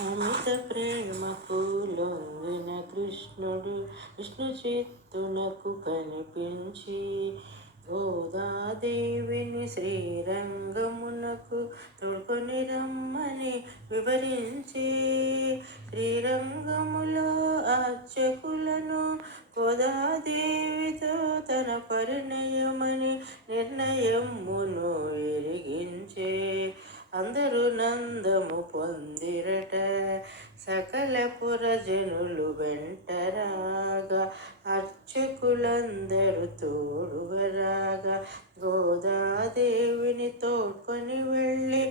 అమిత ప్రేమకు లొంగిన కృష్ణుడు విష్ణు చిత్తునకు కనిపించి గోదాదేవిని శ్రీరంగమునకు తోడ్కొని రమ్మని వివరించి శ్రీరంగములో అర్చకులను గోదాదేవితో తన పరిణయమని నిర్ణయమును ఎరిగించే అందరూ నందము పొందిరట సకల పురజనులు వెంటరాగా అర్చకులందరూ తోడుగరాగా గోదాదేవిని తోడ్కొని వెళ్ళి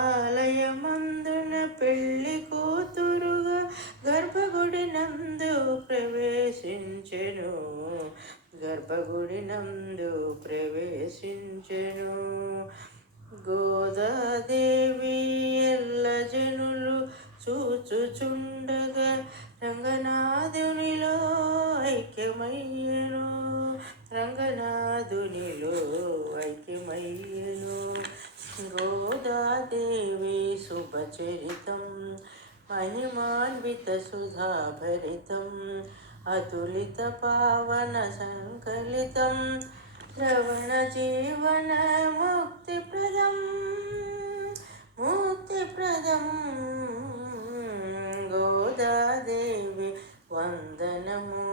ఆలయమందున పెళ్లి కూతురుగా గర్భగుడి నందు ప్రవేశించెను గోదాదేవి ఎల్ల జనులు చూచుచుండగా రంగనాథునిలో ఐక్యమయ్యను గోదాదేవి శుభచరితం మహిమాన్విత సుధాభరితం అతులిత పావన సంకలితం శ్రవణ జీవన ముక్తిప్రదం గోదాదేవి వందనము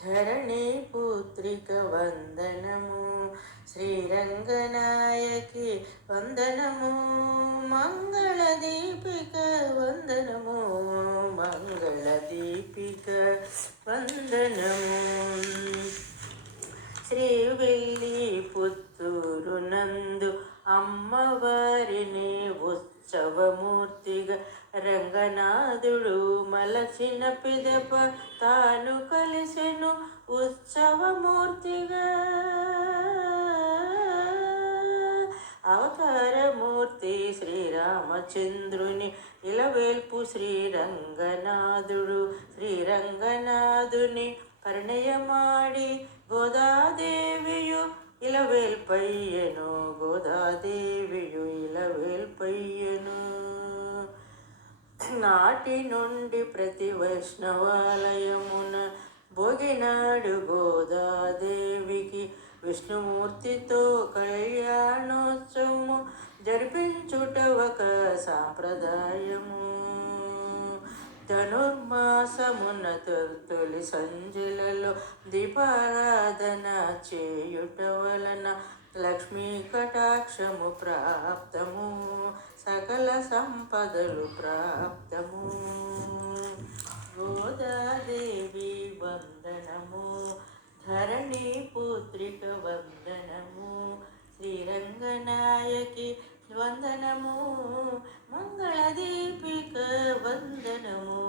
ధరణి పుత్రిక వందనము శ్రీరంగనాయకి వందనము మంగళదీపిక వందనము శ్రీవిల్లి పుత్తూరు నందు అమ్మవారిని ఉత్సవమూర్తిగా రంగనాథుడు మలచిన పిదప తాను కలిసెను ఉత్సవమూర్తిగా అవతారమూర్తి శ్రీరామచంద్రుని ఇలవేల్పు శ్రీరంగనాథుని పరిణయమాడి గోదాదేవియు ఇలవేల్పయ్యను నాటి నుండి ప్రతి వైష్ణవాలయమున భోగినాడు గోదాదేవికి విష్ణుమూర్తితో కళ్యాణోత్సవము జరిపించుట ఒక సాంప్రదాయము ధనుర్మాసమున తొలి సంజలలో దీపారాధన చేయుట వలన లక్ష్మీ కటాక్షము ప్రాప్తము సకల సంపదలు ప్రాప్తము గోదాదేవి వందనము ధరణి పుత్రిక వందనము శ్రీరంగనాయకి వందనము మంగళదీపిక వందనము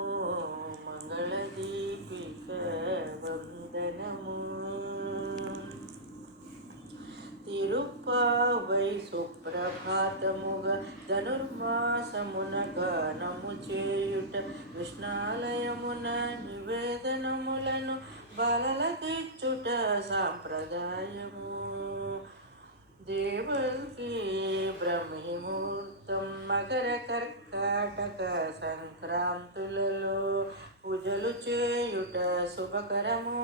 తిరుప్పావై సుప్రభాతముగా ధనుర్మాసమున గానము చేయుట విష్ణాలయమున నివేదనములను బాలలకిచ్చుట సాంప్రదాయము దేవుల్కి బ్రహ్మముహూర్తం మకర కర్కాటక సంక్రాంతులలో పూజలు చేయుట శుభకరము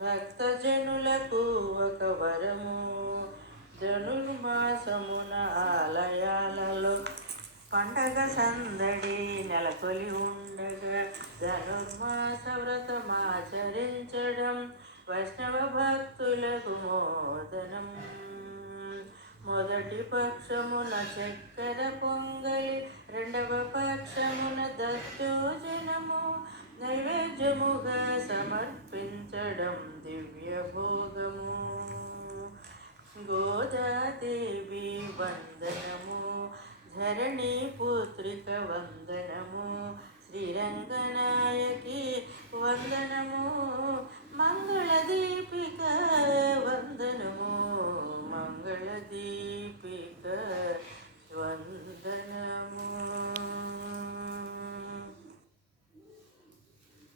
భక్తజనులకు ఒక వరము ధనుర్మాసమున ఆలయాలలో పండగ సందడి నెలకొలి ఉండగా ధనుర్మాస వ్రతమాచరించడం వైష్ణవ భక్తులకు మోదనం మొదటి పక్షమున చక్కెర పొంగలి రెండవ పక్షమున దత్తోజనము నైవేద్యముగా సమర్పించడం దివ్య భోగము గోదాదేవి వందనము ధరణి పుత్రిక వందనము శ్రీరంగనాయకి వందనము